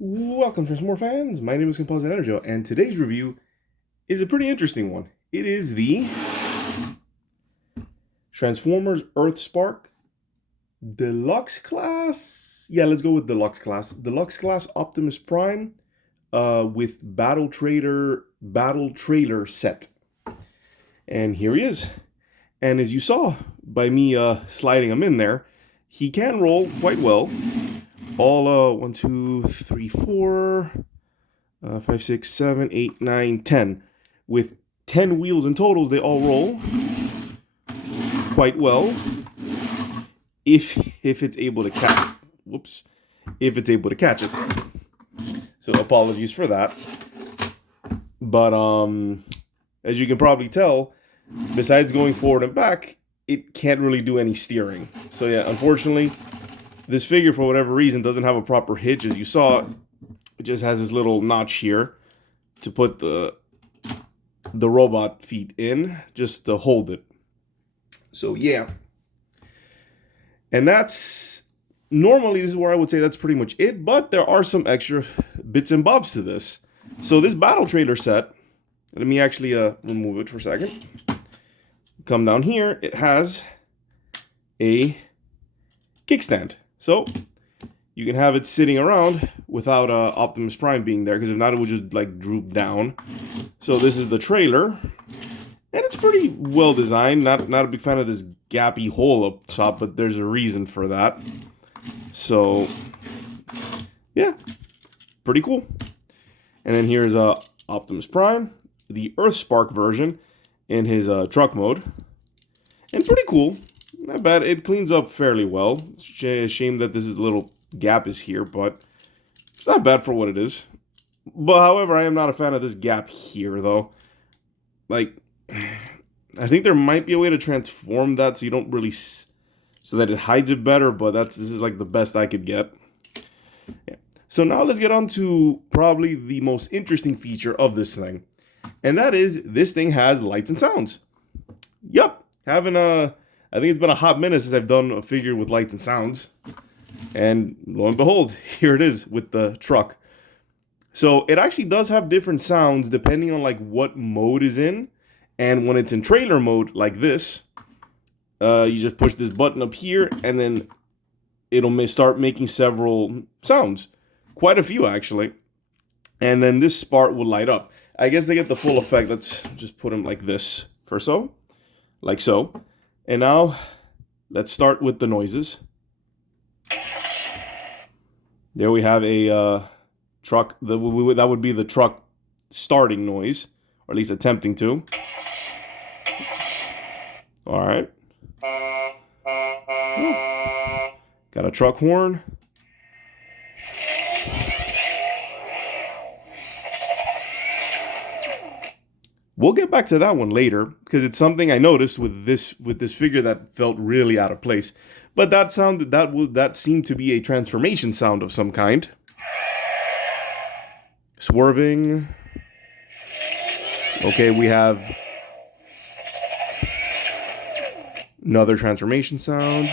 Welcome, Transformer fans. My name is Composite Enerjoe, and today's review is a pretty interesting one. It is the Transformers Earthspark Deluxe class. Yeah, let's go with Deluxe class. Deluxe class Optimus Prime with Battle Trailer set. And here he is. And as you saw by me sliding him in there, he can roll quite well. All 1, 2, 3, 4, 5, 6, 7, 8, 9, 10. With 10 wheels in totals, they all roll quite well. If it's able to catch, whoops, if it's able to catch it. So apologies for that. But as you can probably tell, besides going forward and back, it can't really do any steering. So yeah, unfortunately, this figure, for whatever reason, doesn't have a proper hitch. As you saw, it just has this little notch here to put the robot feet in, just to hold it. So yeah. And that's, normally this is where I would say that's pretty much it, but there are some extra bits and bobs to this. So this battle trailer set, let me actually remove it for a second. Come down here, it has a kickstand. So you can have it sitting around without Optimus Prime being there, because if not, it would just like droop down. So this is the trailer, and it's pretty well designed. Not a big fan of this gappy hole up top, but there's a reason for that. So yeah, pretty cool. And then here's Optimus Prime, the Earthspark version in his truck mode, and pretty cool. Not bad. It cleans up fairly well. It's a shame that this is a little gap is here, but it's not bad for what it is. But however, I am not a fan of this gap here, though. Like, I think there might be a way to transform that so you don't really, so that it hides it better. But this is like the best I could get. Yeah. So now let's get on to probably the most interesting feature of this thing, and that is this thing has lights and sounds. Yep, I think it's been a hot minute since I've done a figure with lights and sounds. And lo and behold, here it is with the truck. So it actually does have different sounds depending on like what mode is in. And when it's in trailer mode like this, you just push this button up here and then it'll start making several sounds. Quite a few actually. And then this part will light up. I guess to get the full effect, let's just put them like this for so. Like so. And now, let's start with the noises. There we have a truck. That would be the truck starting noise, or at least attempting to. All right. Got a truck horn. We'll get back to that one later, because it's something I noticed with this figure that felt really out of place. But that seemed to be a transformation sound of some kind. Swerving. Okay, we have another transformation sound.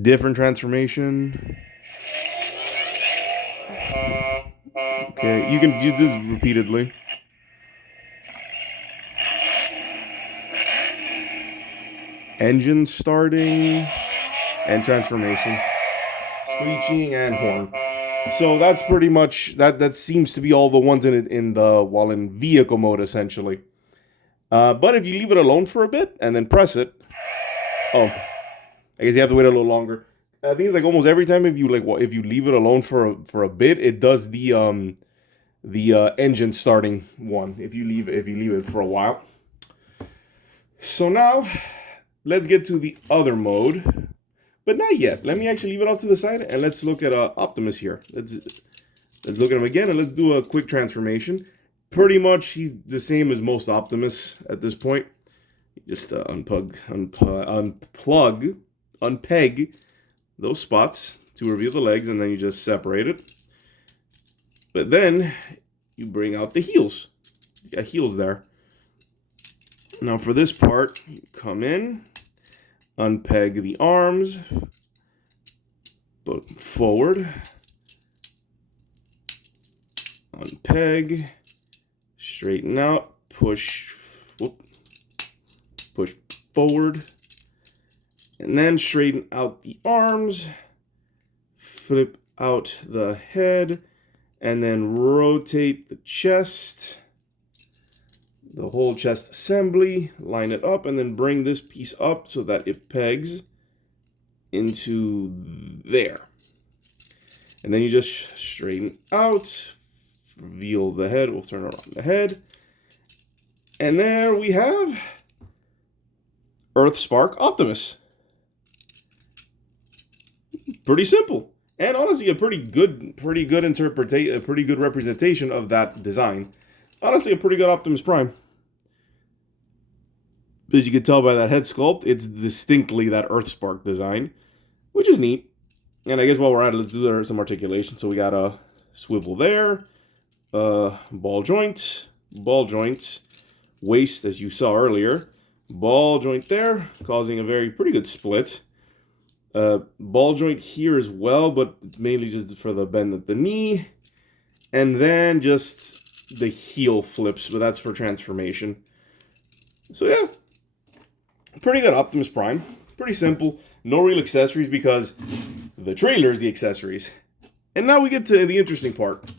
Different transformation. Okay, you can use this repeatedly. Engine starting and transformation. Screeching and horn. So that's pretty much that seems to be all the ones in vehicle mode essentially. But if you leave it alone for a bit and then press it, oh, I guess you have to wait a little longer. I think it's like almost every time if you leave it alone for a bit, it does the engine starting one if you leave it for a while. So now let's get to the other mode, but not yet. Let me actually leave it off to the side and let's look at Optimus here. Let's look at him again and let's do a quick transformation. Pretty much he's the same as most Optimus at this point. Just unpeg those spots to reveal the legs, and then you just separate it. But then you bring out the heels. You got heels there. Now for this part, you come in, unpeg the arms, Put forward. Unpeg. Straighten out. Push. Whoop, push forward. And then straighten out the arms. Flip out the head. And then rotate the chest. The whole chest assembly. Line it up. And then bring this piece up so that it pegs into there. And then you just straighten out. Reveal the head. We'll turn around the head. And there we have Earthspark Optimus. Pretty simple. And honestly, a pretty good representation of that design. Honestly, a pretty good Optimus Prime. As you can tell by that head sculpt, it's distinctly that Earthspark design, which is neat. And I guess while we're at it, let's do some articulation. So we got a swivel there, ball joint, waist, as you saw earlier, ball joint there, causing a pretty good split. Ball joint here as well, but mainly just for the bend at the knee. And then just the heel flips, but that's for transformation. So yeah, pretty good Optimus Prime. Pretty simple. No real accessories because the trailer is the accessories. And now we get to the interesting part.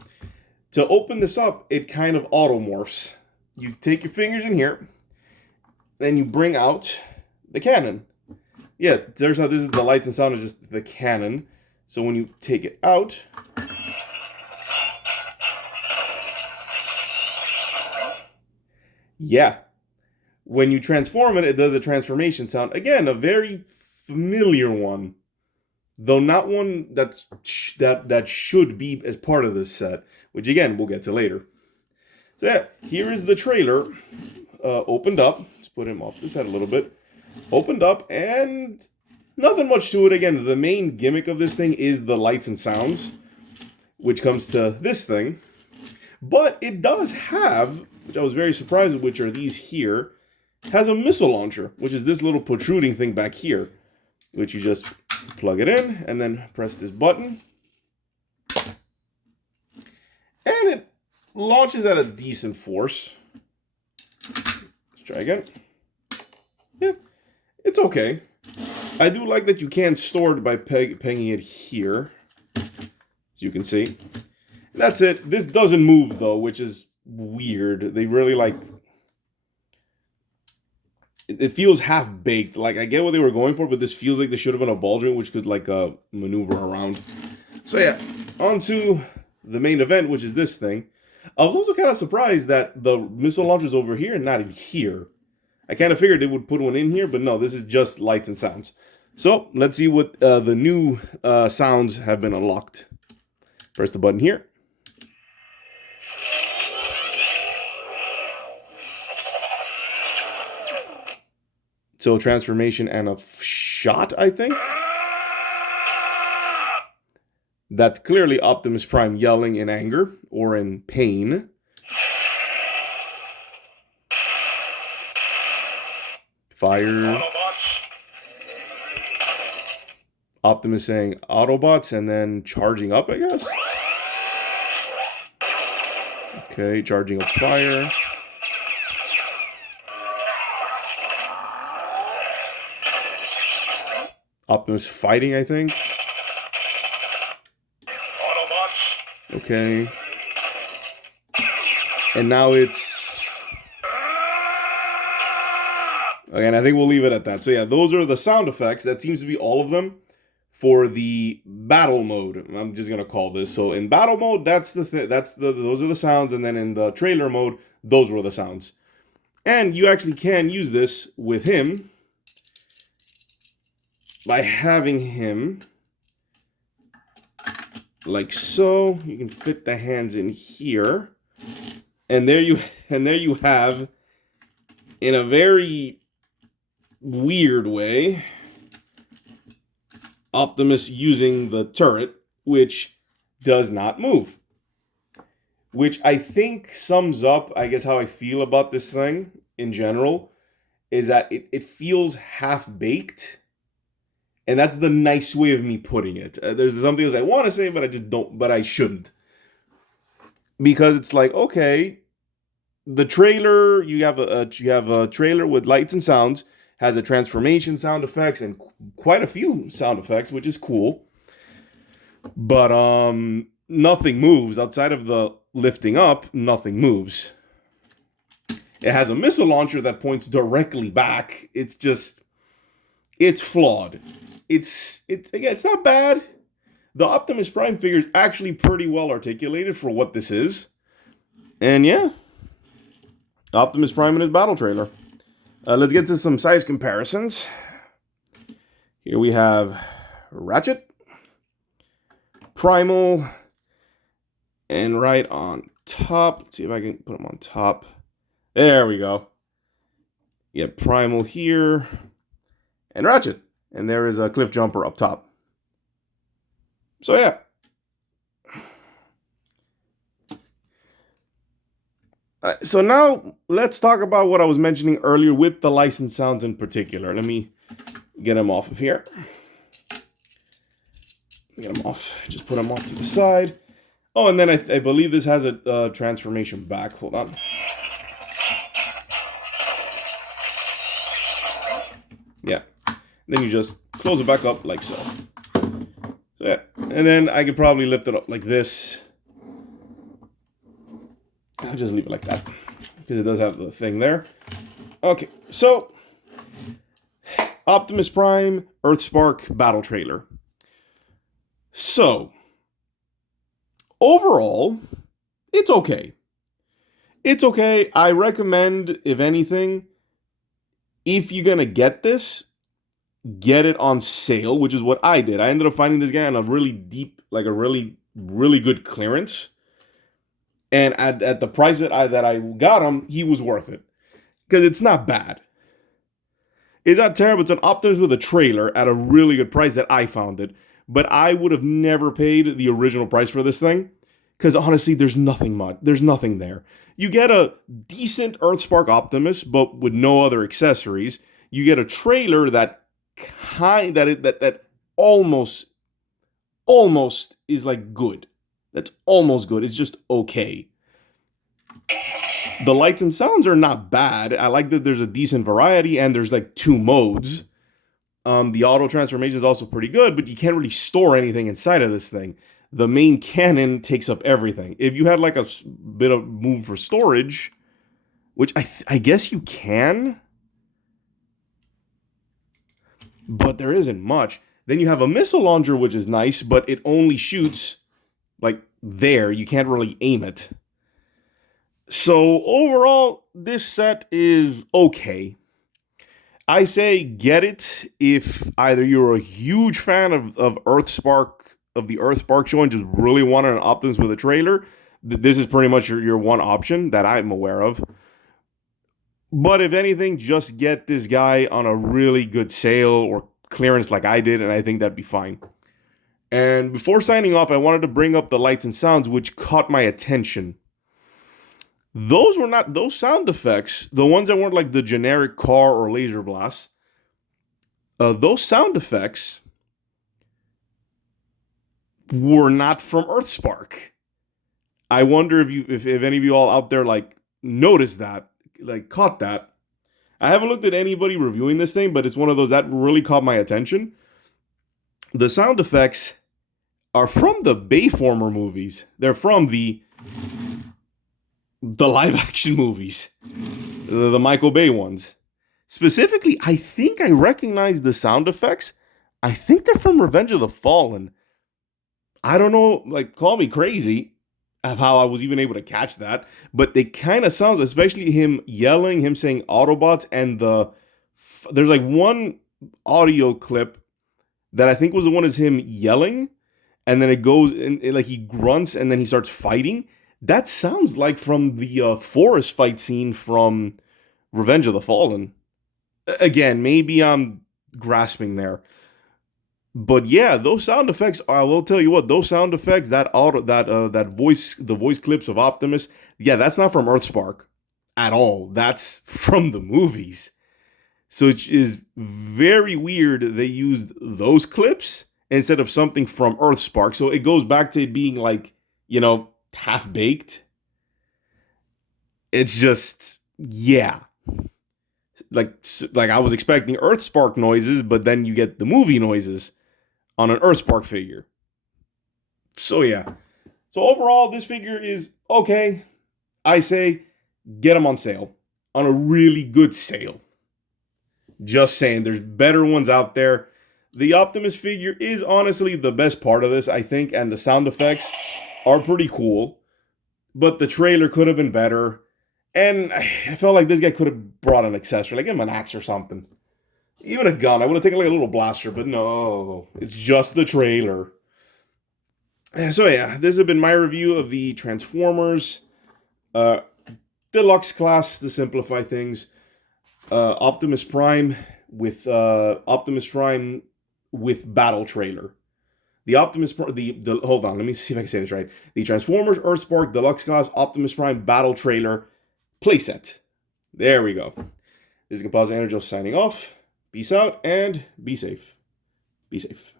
To open this up, it kind of automorphs. You take your fingers in here, then you bring out the cannon. Yeah, there's how this is the lights and sound is just the cannon. So when you take it out, yeah, when you transform it, it does a transformation sound. Again, a very familiar one, though not one that should be as part of this set, which again we'll get to later. So yeah, here is the trailer opened up. Let's put him off to the side a little bit. Opened up, and nothing much to it. Again, the main gimmick of this thing is the lights and sounds, which comes to this thing. But it does have, which I was very surprised with, which are these here, has a missile launcher, which is this little protruding thing back here, which you just plug it in and then press this button. And it launches at a decent force. Let's try again. Yeah. It's okay. I do like that you can store it by pegging it here, as you can see. That's it. This doesn't move, though, which is weird. They really, like... It feels half-baked. Like, I get what they were going for, but this feels like there should have been a ball joint which could, like, maneuver around. So, yeah. On to the main event, which is this thing. I was also kind of surprised that the missile launcher's over here and not in here. I kind of figured they would put one in here, but no, this is just lights and sounds. So, let's see what the new sounds have been unlocked. Press the button here. So, transformation and a shot, I think. That's clearly Optimus Prime yelling in anger or in pain. Fire. Optimus saying Autobots and then charging up, I guess. Okay, charging up fire. Optimus fighting, I think. Okay. And now it's... Again, I think we'll leave it at that. So yeah, those are the sound effects. That seems to be all of them for the battle mode. I'm just gonna call this. So in battle mode, those are the sounds, and then in the trailer mode, those were the sounds. And you actually can use this with him by having him like so. You can fit the hands in here, and there you have, in a very weird way, Optimus using the turret, which does not move. Which I think sums up, I guess, how I feel about this thing in general, is that it feels half-baked, And that's the nice way of me putting it. There's something else I want to say, but I just don't, but I shouldn't. Because it's like, okay, the trailer, you have a trailer with lights and sounds, has a transformation sound effects and quite a few sound effects, which is cool. But nothing moves outside of the lifting up, nothing moves. It has a missile launcher that points directly back. It's flawed. It's again, it's not bad. The Optimus Prime figure is actually pretty well articulated for what this is. And yeah, Optimus Prime in his battle trailer. Let's get to some size comparisons. Here we have Ratchet, Primal, and right on top. Let's see if I can put them on top. There we go. Yeah, Primal here, and Ratchet. And there is a Cliff Jumper up top. So yeah. So now let's talk about what I was mentioning earlier with the licensed sounds in particular. Let me get them off of here. Get them off. Just put them off to the side. Oh, and then I believe this has a transformation back. Hold on. Yeah. Then you just close it back up like so. So yeah. And then I could probably lift it up like this. I'll just leave it like that because it does have the thing there. Okay, so Optimus Prime Earthspark battle trailer. So overall, it's okay. It's okay. I recommend, if anything, if you're gonna get this, get it on sale, which is what I did. I ended up finding this guy on a really deep, like a really, really good clearance. And at the price that I got him, he was worth it. Because it's not bad. It's not terrible. It's an Optimus with a trailer at a really good price that I found it. But I would have never paid the original price for this thing. Because honestly, there's nothing much. There's nothing there. You get a decent Earthspark Optimus, but with no other accessories. You get a trailer that almost is like good. That's almost good. It's just okay. The lights and sounds are not bad. I like that there's a decent variety and there's like 2 modes. The auto transformation is also pretty good, but you can't really store anything inside of this thing. The main cannon takes up everything. If you had like a bit of room for storage, which I guess you can, but there isn't much. Then you have a missile launcher, which is nice, but it only shoots like there. You can't really aim it. So overall, this set is okay. I say get it if either you're a huge fan of Earthspark, of the Earthspark show, and just really want an Optimus with a trailer. This is pretty much your one option that I'm aware of. But if anything, just get this guy on a really good sale or clearance like I did, and I think that'd be fine. And before signing off, I wanted to bring up the lights and sounds, which caught my attention. Those were not those sound effects, the ones that weren't like the generic car or laser blast. Those sound effects were not from Earthspark. I wonder if any of you all out there like noticed that, like caught that. I haven't looked at anybody reviewing this thing, but it's one of those that really caught my attention. The sound effects are from the Bayformer movies. They're from the live action movies, the Michael Bay ones. Specifically, I think I recognize the sound effects. I think they're from Revenge of the Fallen. I don't know, like, call me crazy of how I was even able to catch that, but they kind of sounds, especially him yelling, him saying Autobots, and there's like one audio clip that I think was the one is him yelling, and then it goes and like he grunts and then he starts fighting. That sounds like from the forest fight scene from Revenge of the Fallen. Again, maybe I'm grasping there. But yeah, those sound effects, I will tell you what, those sound effects, the voice clips of Optimus, yeah, that's not from Earthspark at all. That's from the movies. So it is very weird they used those clips instead of something from Earthspark. So it goes back to it being like, half baked. It's just, yeah. Like I was expecting Earthspark noises, but then you get the movie noises on an Earthspark figure. So yeah. So overall, this figure is okay. I say get them on sale. On a really good sale. Just saying, there's better ones out there. The Optimus figure is honestly the best part of this, I think, and the sound effects are pretty cool. But the trailer could have been better. And I felt like this guy could have brought an accessory, like him an axe or something. Even a gun. I would have taken like a little blaster, but no. It's just the trailer. So yeah, this has been my review of the Transformers Deluxe class, to simplify things. Optimus Prime with battle trailer. The hold on, let me see if I can say this right. The Transformers Earthspark Deluxe Class Optimus Prime Battle Trailer playset. There we go. This is Composite Enerjoe signing off. Peace out and be safe. Be safe.